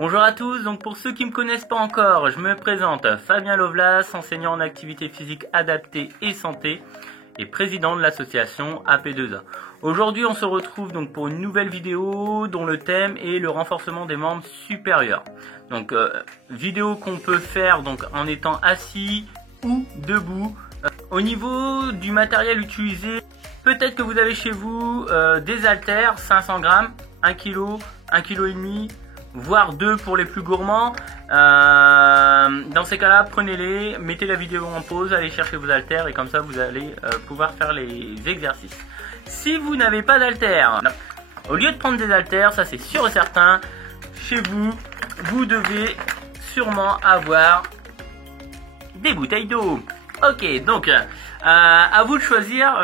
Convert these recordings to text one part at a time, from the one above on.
Bonjour à tous, donc pour ceux qui ne me connaissent pas encore, je me présente Fabien Lovlas, enseignant en activité physique adaptée et santé et président de l'association AP2A. Aujourd'hui on se retrouve donc pour une nouvelle vidéo dont le thème est le renforcement des membres supérieurs. Donc vidéo qu'on peut faire donc en étant assis ou debout. Au niveau du matériel utilisé, peut-être que vous avez chez vous des haltères 500 grammes, 1 kg, 1 kg et demi, voire 2 pour les plus gourmands. Dans ces cas-là, prenez-les, mettez la vidéo en pause, allez chercher vos haltères et comme ça vous allez pouvoir faire les exercices. Si vous n'avez pas d'haltères, au lieu de prendre des haltères, ça c'est sûr et certain, chez vous, vous devez sûrement avoir des bouteilles d'eau. Ok, donc à vous de choisir,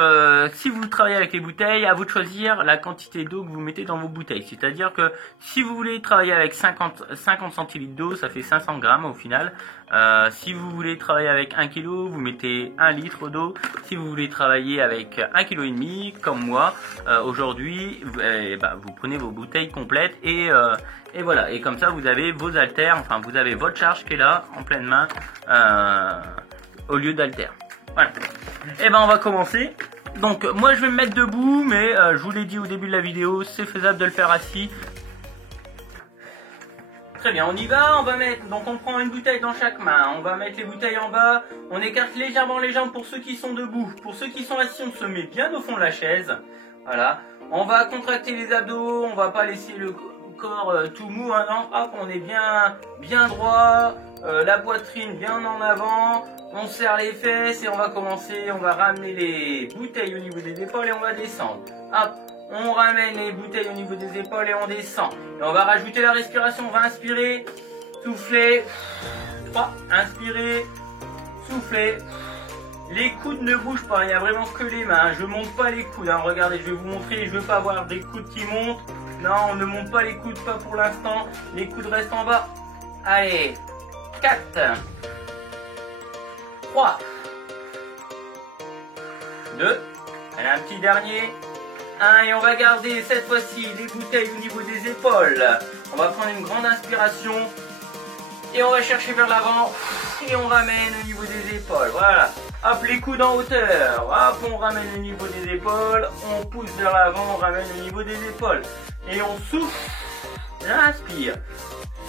si vous travaillez avec les bouteilles, à vous de choisir la quantité d'eau que vous mettez dans vos bouteilles. C'est-à-dire que si vous voulez travailler avec 50 centilitres d'eau, ça fait 500 grammes au final. Si vous voulez travailler avec 1 kg, vous mettez 1 litre d'eau. Si vous voulez travailler avec 1 kg et demi, comme moi, aujourd'hui, vous prenez vos bouteilles complètes et voilà. Et comme ça, vous avez vos haltères, enfin vous avez votre charge qui est là, en pleine main, au lieu d'haltères. Voilà. Et on va commencer. Donc moi je vais me mettre debout, mais je vous l'ai dit au début de la vidéo, c'est faisable de le faire assis. Très bien, on y va, on va mettre, donc on prend une bouteille dans chaque main, on va mettre les bouteilles en bas, on écarte légèrement les jambes pour ceux qui sont debout. Pour ceux qui sont assis, on se met bien au fond de la chaise. Voilà. On va contracter les abdos, on va pas laisser le corps tout mou, hein, non. Hop, on est bien droit, la poitrine bien en avant. On serre les fesses et on va commencer, on va ramener les bouteilles au niveau des épaules et on va descendre. Hop, on ramène les bouteilles au niveau des épaules et on descend. Et on va rajouter la respiration, on va inspirer, souffler. 3, inspirer, souffler. Les coudes ne bougent pas, il n'y a vraiment que les mains. Je ne monte pas les coudes, hein. Regardez, je vais vous montrer, je ne veux pas avoir des coudes qui montent. Non, on ne monte pas les coudes, pas pour l'instant. Les coudes restent en bas. Allez, 4. 3, 2, allez, un petit dernier, 1, et on va garder cette fois-ci les bouteilles au niveau des épaules. On va prendre une grande inspiration et on va chercher vers l'avant et on ramène au niveau des épaules. Voilà, hop, les coudes en hauteur, hop, on ramène au niveau des épaules, on pousse vers l'avant, on ramène au niveau des épaules et on souffle, j'inspire,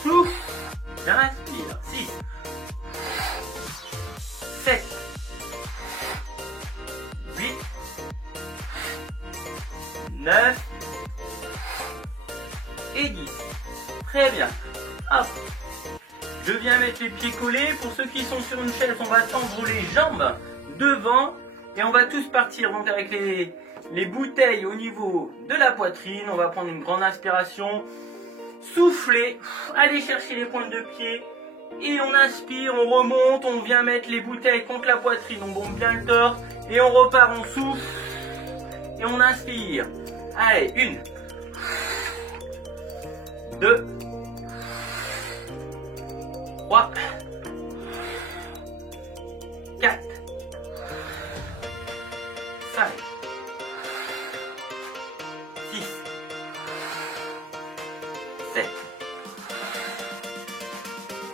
souffle, j'inspire. 6, 7, 8, 9 et 10. Très bien. Hop. Je viens mettre les pieds collés. Pour ceux qui sont sur une chaise, on va tendre les jambes devant et on va tous partir donc avec les bouteilles au niveau de la poitrine. On va prendre une grande inspiration. Souffler. Aller chercher les pointes de pied. Et on inspire, on remonte, on vient mettre les bouteilles contre la poitrine, on bombe bien le torse, et on repart, on souffle, et on inspire. Allez, 1, 2, 3, 4, 5, 6, 7,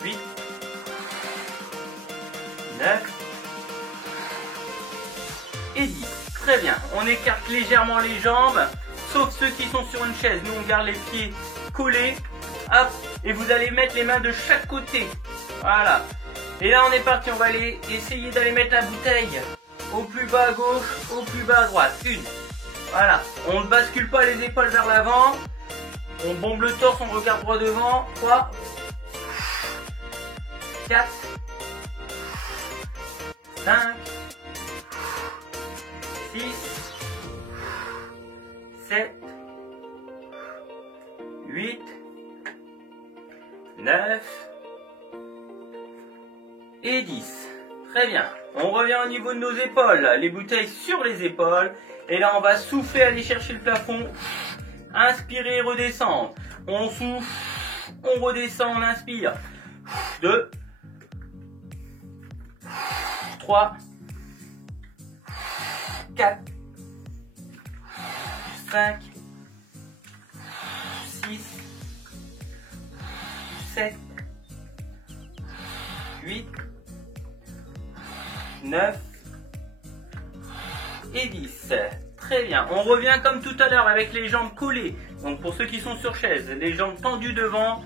8, 9 et 10. Très bien. On écarte légèrement les jambes, sauf ceux qui sont sur une chaise. Nous, on garde les pieds collés. Hop. Et vous allez mettre les mains de chaque côté. Voilà. Et là, on est parti. On va aller essayer d'aller mettre la bouteille au plus bas à gauche, au plus bas à droite. 1. Voilà. On ne bascule pas les épaules vers l'avant. On bombe le torse, on regarde droit devant. 3, 4, 5, 6, 7, 8, 9 et 10. Très bien. On revient au niveau de nos épaules. Les bouteilles sur les épaules. Et là, on va souffler, aller chercher le plafond. Inspirer, redescendre. On souffle, on redescend, on inspire. 2, 3, 4, 5, 6, 7, 8, 9 et 10. Très bien. On revient comme tout à l'heure avec les jambes collées. Donc pour ceux qui sont sur chaise, les jambes tendues devant.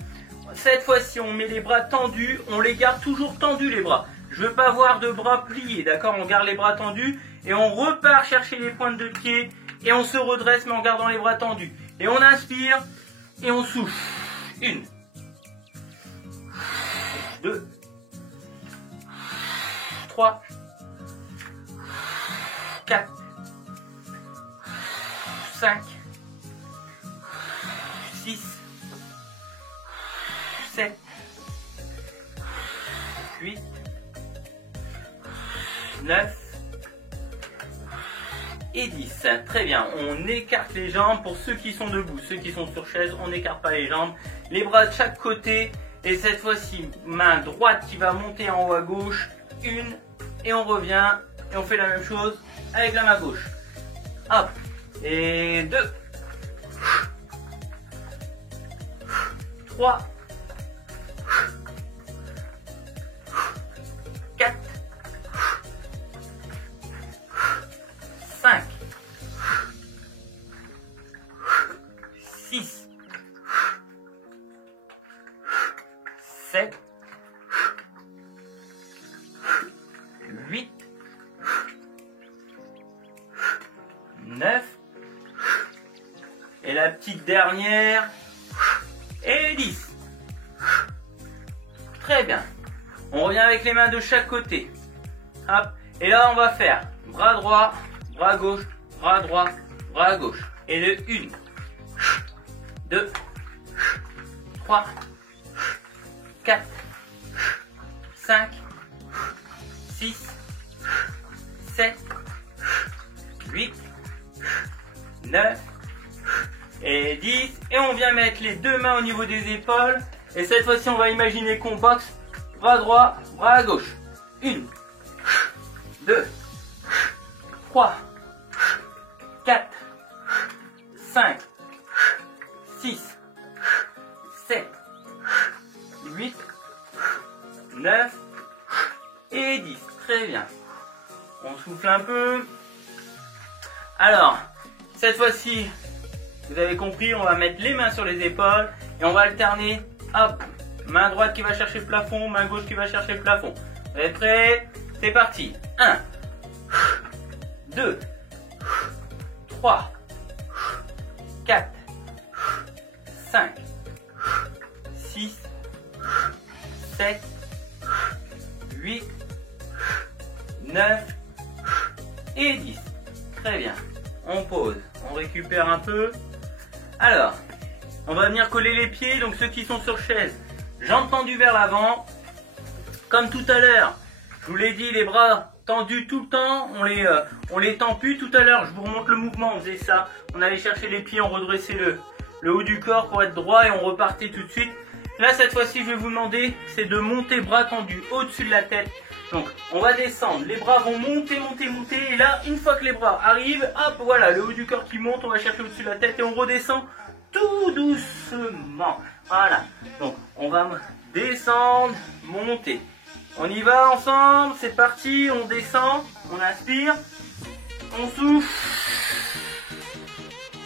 Cette fois-ci, on met les bras tendus. On les garde toujours tendus les bras. Je veux pas voir de bras pliés, d'accord? On garde les bras tendus et on repart chercher les pointes de pied et on se redresse mais en gardant les bras tendus. Et on inspire et on souffle. 1, 2, 3, 4, 5, 6, 7, 8, 9 et 10. Très bien, on écarte les jambes pour ceux qui sont debout. Ceux qui sont sur chaise, on n'écarte pas les jambes. Les bras de chaque côté. Et cette fois-ci, main droite qui va monter en haut à gauche. 1, et on revient. Et on fait la même chose avec la main gauche. Hop. Et 2. 3. 4. 5. 6. 7. 8. 9. Et la petite dernière. Et 10. Très bien. On revient avec les mains de chaque côté. Hop. Et là, on va faire bras droit, bras gauche, bras droit, bras gauche. Et le 1, 2, 3, 4, 5, 6, 7, 8, 9 et 10. Et on vient mettre les deux mains au niveau des épaules. Et cette fois-ci, on va imaginer qu'on boxe bras droit, bras gauche. 1, 2, 3, 4, 5, 6, 7, 8, 9 et 10. Très bien. On souffle un peu. Alors, cette fois-ci, vous avez compris, on va mettre les mains sur les épaules et on va alterner. Hop, main droite qui va chercher le plafond, main gauche qui va chercher le plafond. Vous êtes prêts? C'est parti. 1, 2, 3, 4, 5, 6, 7, 8, 9 et 10. Très bien. On pose, on récupère un peu. Alors, on va venir coller les pieds. Donc ceux qui sont sur chaise, jambes tendues vers l'avant. Comme tout à l'heure, je vous l'ai dit, les bras tendus tout le temps. On les tend plus. Tout à l'heure, je vous remonte le mouvement. On faisait ça. On allait chercher les pieds, on redressait le haut du corps pour être droit et on repartait tout de suite. Là, cette fois-ci, je vais vous demander, c'est de monter bras tendus au-dessus de la tête. Donc, on va descendre, les bras vont monter, monter, monter. Et là, une fois que les bras arrivent, hop, voilà, le haut du corps qui monte, on va chercher au-dessus de la tête et on redescend tout doucement. Voilà, donc on va descendre, monter. On y va ensemble, c'est parti, on descend, on inspire, on souffle.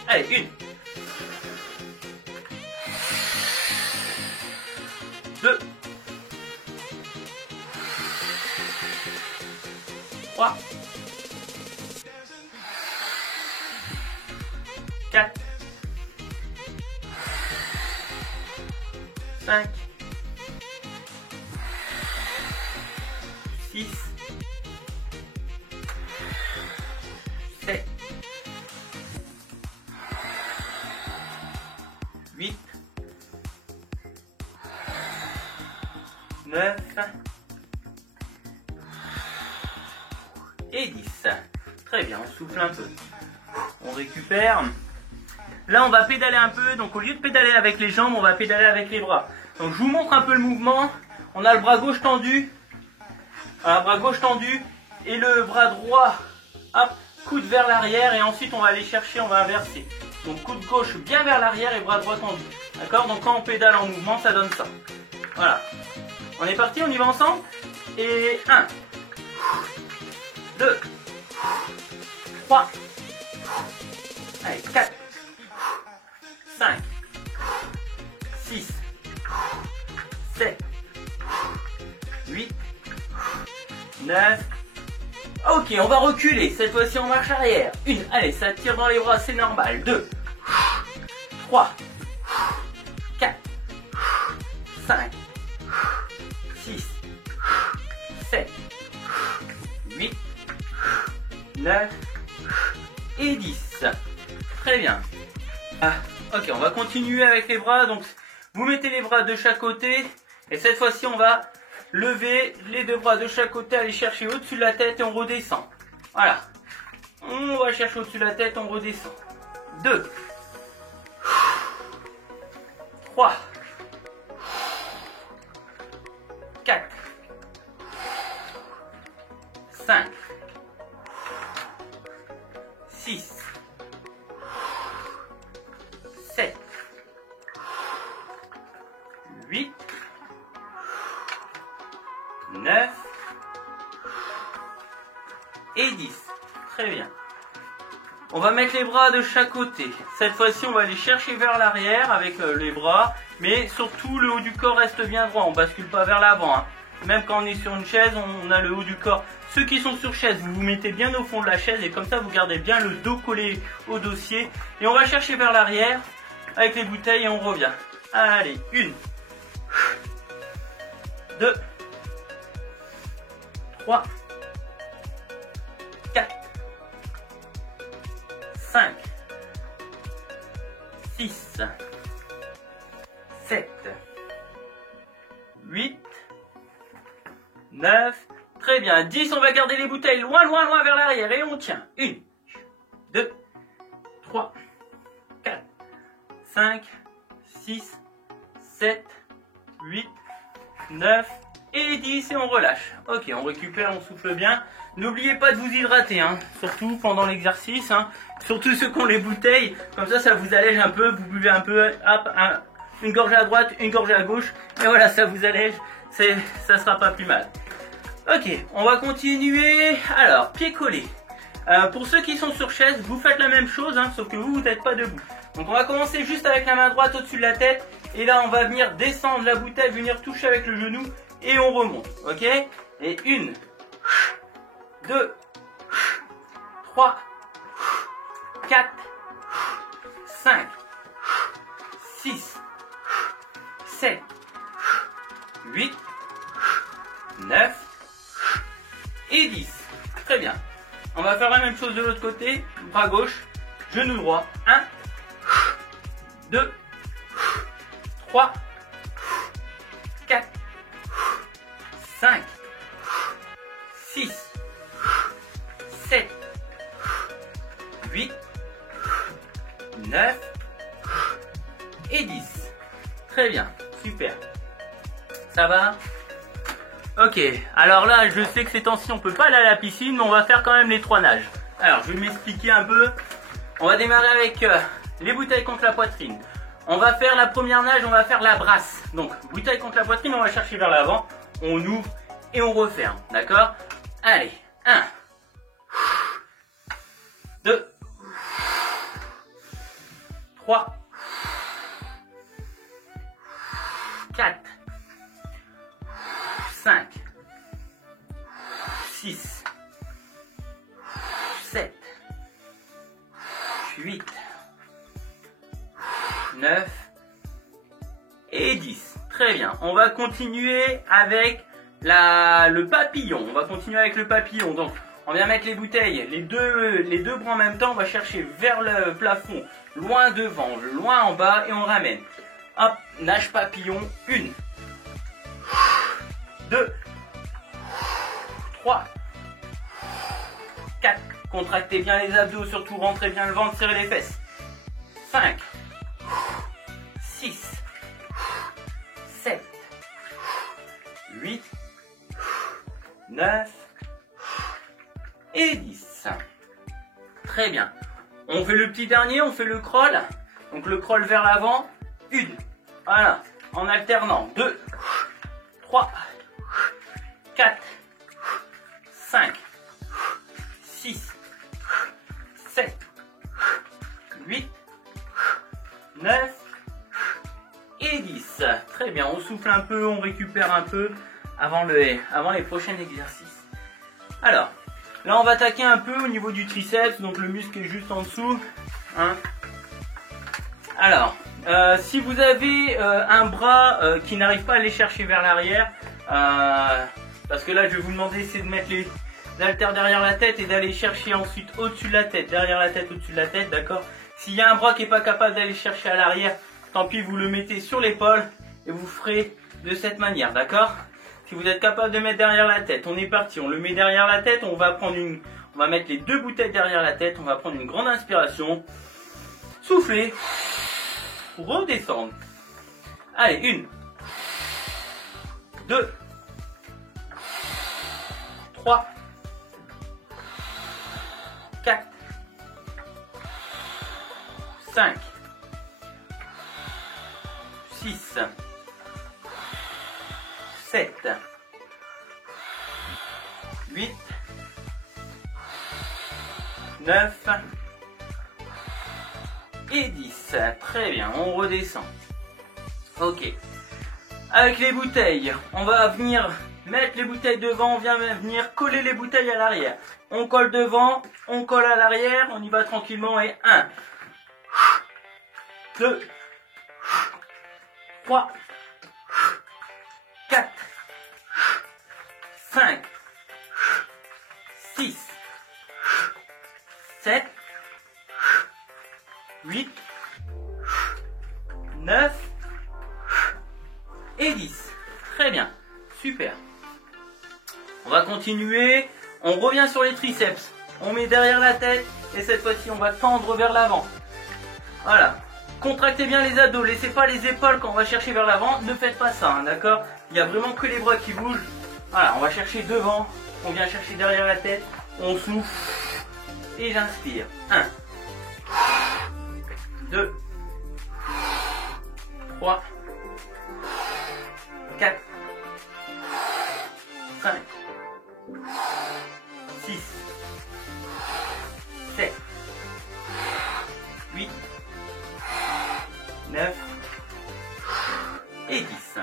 Allez, 1, 2, 3, 4, 5, 6, 7, 8, 9 et 10. Très bien, on souffle un peu. On récupère. Là, on va pédaler un peu. Donc, au lieu de pédaler avec les jambes, on va pédaler avec les bras. Donc, je vous montre un peu le mouvement. On a le bras gauche tendu. Voilà, bras gauche tendu. Et le bras droit, hop, coude vers l'arrière. Et ensuite, on va aller chercher, on va inverser. Donc, coude gauche bien vers l'arrière et bras droit tendu. D'accord? Donc, quand on pédale en mouvement, ça donne ça. Voilà. On est parti, on y va ensemble. Et 1, 2, 3, allez, 4, 5, 6, 7, 8, 9. Ok, on va reculer. Cette fois-ci, on marche arrière. 1, allez, ça tire dans les bras, c'est normal. 2, 3, 4, 5, 6, 7, 8, 9 et 10. Très bien. Ok, on va continuer avec les bras. Donc, vous mettez les bras de chaque côté. Et cette fois-ci, on va lever les deux bras de chaque côté, aller chercher au-dessus de la tête et on redescend. Voilà. On va chercher au-dessus de la tête, on redescend. 2, 3, 4, 5, 6, 7, 8, 9 et 10. Très bien. On va mettre les bras de chaque côté. Cette fois-ci, on va aller chercher vers l'arrière avec les bras. Mais surtout, le haut du corps reste bien droit. On bascule pas vers l'avant. Hein. Même quand on est sur une chaise, on a le haut du corps. Ceux qui sont sur chaise, vous vous mettez bien au fond de la chaise. Et comme ça, vous gardez bien le dos collé au dossier. Et on va chercher vers l'arrière avec les bouteilles et on revient. Allez, 1, 2, 3, 4, 5, 6, 7, 8, 9, très bien, 10, on va garder les bouteilles loin, loin, loin vers l'arrière et on tient. 1, 2, 3, 4, 5, 6, 7, 8, 9 et 10 et on relâche. Ok, on récupère, on souffle bien. N'oubliez pas de vous hydrater, hein, surtout pendant l'exercice, hein, surtout ceux qui ont les bouteilles, comme ça vous allège un peu, vous buvez un peu, hop, une gorgée à droite, une gorgée à gauche, et voilà, ça vous allège, ça sera pas plus mal. Ok, on va continuer. Alors, pieds collés. Pour ceux qui sont sur chaise, vous faites la même chose, hein, sauf que vous n'êtes pas debout. Donc on va commencer juste avec la main droite au-dessus de la tête, et là on va venir descendre la bouteille, venir toucher avec le genou, et on remonte, ok? Et 1, 2, 3, 4, 5, 6, 7, 8, 9 et 10. Très bien. On va faire la même chose de l'autre côté, bras gauche, genou droit. 1, 2, 3, 4, 5, 6, 7, 8, 9 et 10. Très bien, super. Ça va? Ok, alors là, je sais que ces temps-ci, on peut pas aller à la piscine, mais on va faire quand même les 3 nages. Alors, je vais m'expliquer un peu. On va démarrer avec les bouteilles contre la poitrine. On va faire la première nage, on va faire la brasse. Donc, bouteille contre la poitrine, on va chercher vers l'avant, on ouvre et on referme, d'accord? Allez, 1, 2, 3, 4, 5, 6, 7, 8, 9 et 10. Très bien. On va continuer avec le papillon. On va continuer avec le papillon. Donc, on vient mettre les bouteilles, les deux bras en même temps. On va chercher vers le plafond, loin devant, loin en bas et on ramène. Hop, nage papillon. 1, 2, 3, 4. Contractez bien les abdos, surtout rentrez bien le ventre, serrez les fesses. 5, 6, 7, 8, 9 et 10. Très bien. On fait le petit dernier, on fait le crawl. Donc le crawl vers l'avant. 1, voilà, en alternant. 2, 3, 4, 5, 6, 7, 8, 9 et 10. Très bien, on souffle un peu, on récupère un peu avant les prochains exercices. Alors, là on va attaquer un peu au niveau du triceps, donc le muscle est juste en dessous. Hein. Alors, si vous avez un bras qui n'arrive pas à aller chercher vers l'arrière, parce que là je vais vous demander c'est de mettre les haltères derrière la tête et d'aller chercher ensuite au-dessus de la tête, derrière la tête, au-dessus de la tête, d'accord. S'il y a un bras qui n'est pas capable d'aller chercher à l'arrière, tant pis, vous le mettez sur l'épaule et vous ferez de cette manière, d'accord. Si vous êtes capable de mettre derrière la tête, on est parti, on le met derrière la tête, on va mettre les deux bouteilles derrière la tête, on va prendre une grande inspiration, souffler, redescendre. Allez, 1, 2, 3, 4, 5, 6, 7, 8, 9 et 10. Très bien, on redescend. Ok. Avec les bouteilles, on va venir mettre les bouteilles devant, on vient venir coller les bouteilles à l'arrière. On colle devant, on colle à l'arrière, on y va tranquillement et 1, 2, 3, 4, 5, 6, 7, 8, 9 et 10. Très bien, super. On va continuer, on revient sur les triceps. On met derrière la tête et cette fois-ci on va tendre vers l'avant. Voilà. Contractez bien les abdos, laissez pas les épaules quand on va chercher vers l'avant, ne faites pas ça, hein, d'accord. Il n'y a vraiment que les bras qui bougent. Voilà, on va chercher devant, on vient chercher derrière la tête, on souffle et j'inspire. 1, 2, 3, 4, 5, 6, 7, 8, 9 et 10.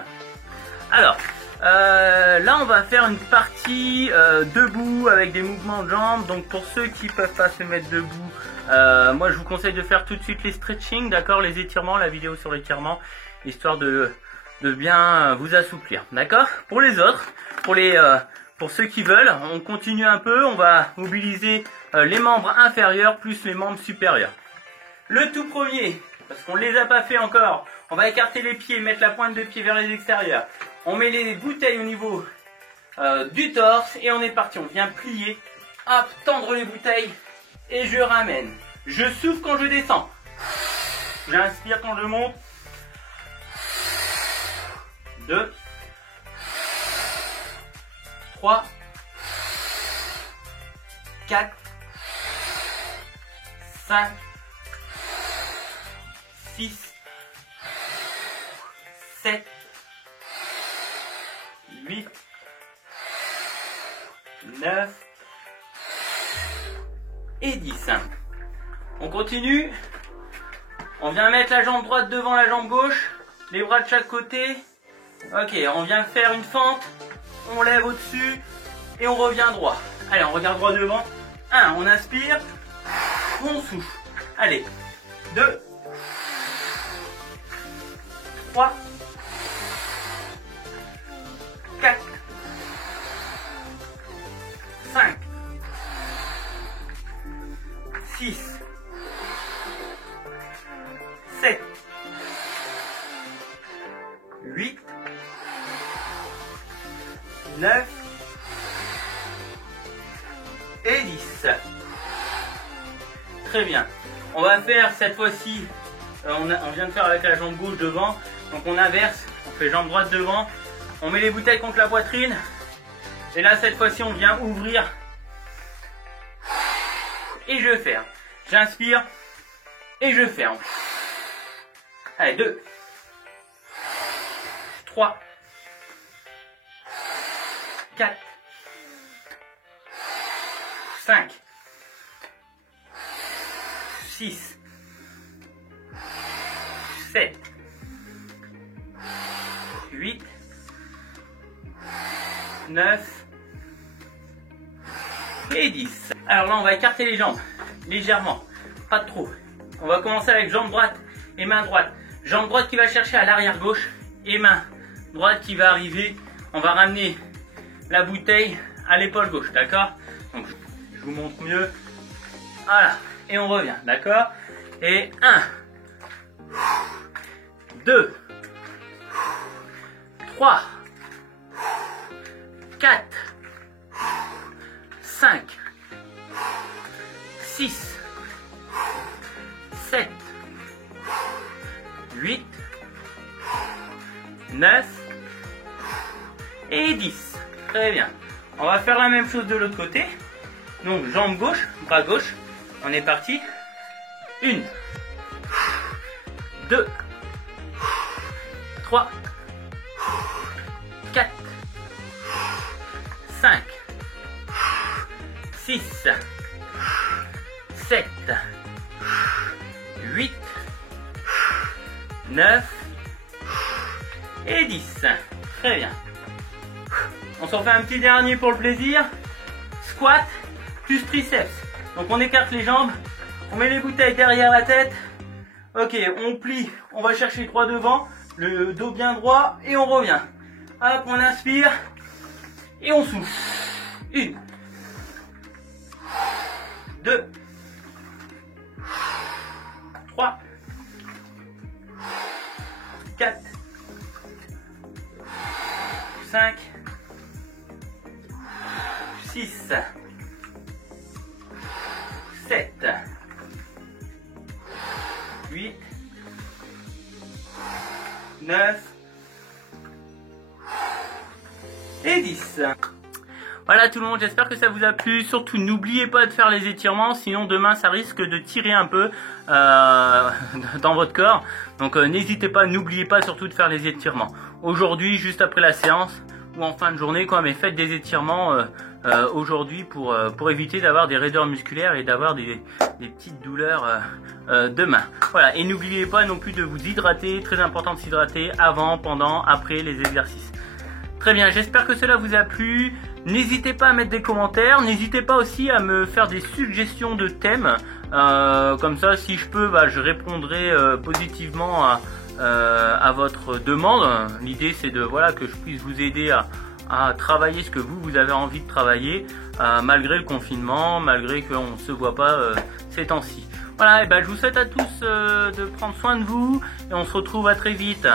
Alors, là on va faire une partie debout avec des mouvements de jambes. Donc pour ceux qui ne peuvent pas se mettre debout, moi je vous conseille de faire tout de suite les stretching, d'accord, les étirements, la vidéo sur l'étirement, histoire de bien vous assouplir, d'accord. Pour les autres, pour ceux qui veulent, on continue un peu, on va mobiliser les membres inférieurs plus les membres supérieurs. Le tout premier, parce qu'on ne les a pas fait encore, on va écarter les pieds, mettre la pointe de pied vers les extérieurs. On met les bouteilles au niveau du torse et on est parti. On vient plier, hop, tendre les bouteilles et je ramène. Je souffle quand je descends. J'inspire quand je monte. 2, 3, 4, 5, 6, 7, 8, 9 et 10. On continue. On vient mettre la jambe droite devant la jambe gauche, les bras de chaque côté. Ok, on vient faire une fente, on lève au-dessus et on revient droit. Allez, on regarde droit devant. 1, on inspire, on souffle. Allez, 2, 3, 4, 5, 6, 7, 8, 9 et 10. Très bien. On va faire cette fois-ci, on vient de faire avec la jambe gauche devant, donc on inverse, on fait jambe droite devant, on met les bouteilles contre la poitrine, et là cette fois-ci on vient ouvrir, et je ferme. J'inspire, et je ferme. Allez, 2, 3, 4, 5, 6, 7, 8, 9 et 10. Alors là, on va écarter les jambes légèrement, pas trop. On va commencer avec jambe droite et main droite. Jambe droite qui va chercher à l'arrière gauche et main droite qui va arriver. On va ramener la bouteille à l'épaule gauche, d'accord? Donc je vous montre mieux. Voilà, et on revient, d'accord? Et 1, 2, 3, 4, 5, 6, 7, 8, 9 et 10. Très bien. On va faire la même chose de l'autre côté. Donc jambe gauche, bras gauche. On est parti. 1, 2, 3, 4, 5, 6, 7, 8, 9 et 10. Très bien. On s'en fait un petit dernier pour le plaisir. Squat plus triceps. Donc on écarte les jambes, on met les bouteilles derrière la tête. Ok, on plie, on va chercher droit devant, le dos bien droit et on revient. Hop, on inspire et on souffle. 1, 2, 3, 4, 5, 6, 7, 8, 9 et 10. Voilà tout le monde, j'espère que ça vous a plu. Surtout n'oubliez pas de faire les étirements, sinon demain ça risque de tirer un peu dans votre corps. Donc n'hésitez pas, n'oubliez pas surtout de faire les étirements. Aujourd'hui, juste après la séance ou en fin de journée, quoi, mais faites des étirements aujourd'hui pour éviter d'avoir des raideurs musculaires et d'avoir des petites douleurs demain. Voilà, et n'oubliez pas non plus de vous hydrater, très important de s'hydrater avant, pendant, après les exercices. Très bien, j'espère que cela vous a plu. N'hésitez pas à mettre des commentaires, n'hésitez pas aussi à me faire des suggestions de thèmes. Comme ça, si je peux, je répondrai positivement à votre demande. L'idée, c'est de que je puisse vous aider à travailler ce que vous avez envie de travailler, malgré le confinement, malgré qu'on ne se voit pas ces temps-ci. Voilà, et je vous souhaite à tous de prendre soin de vous et on se retrouve à très vite.